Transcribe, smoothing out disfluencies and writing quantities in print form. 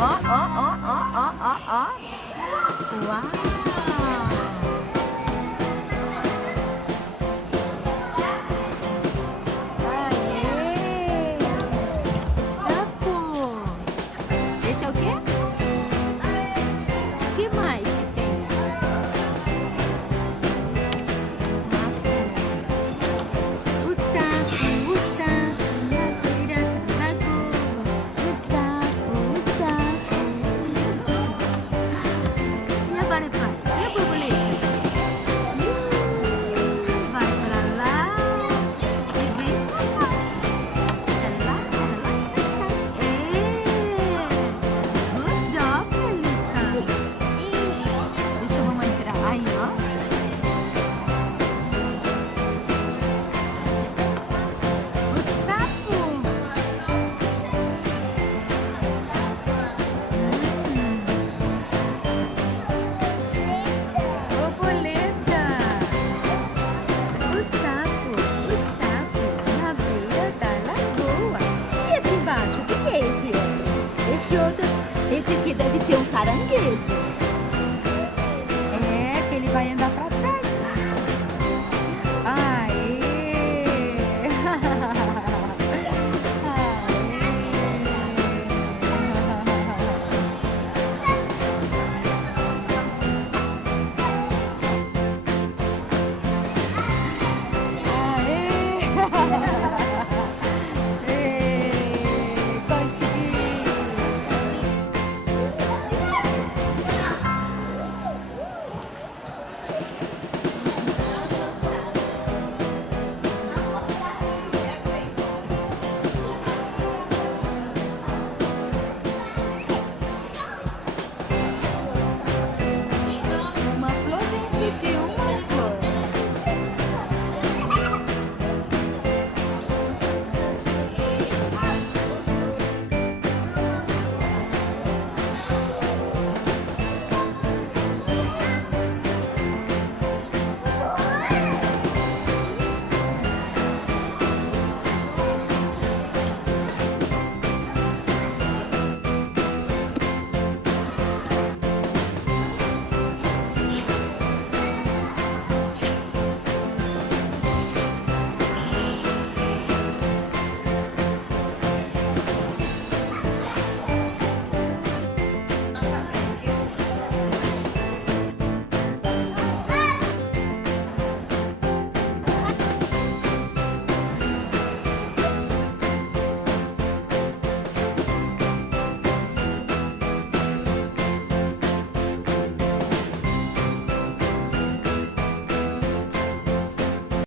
Ó, ó, ó, ó, ó, ó, ó. Uau! Aê! Sapo! Esse é o quê? O que mais que tem? O sapo na beira da lagoa. O sapo. E agora, pai? E a borboleta? Vai pra lá e vem pra cá. Pra lá, tchau, tchau. Good job, Melissa. Deixa a mamãe tirar. Aí, ó. O sapo. Borboleta. O sapo na beira da lagoa. E esse embaixo, o que é esse outro? Esse aqui deve ser um caranguejo. É, que ele vai andar pra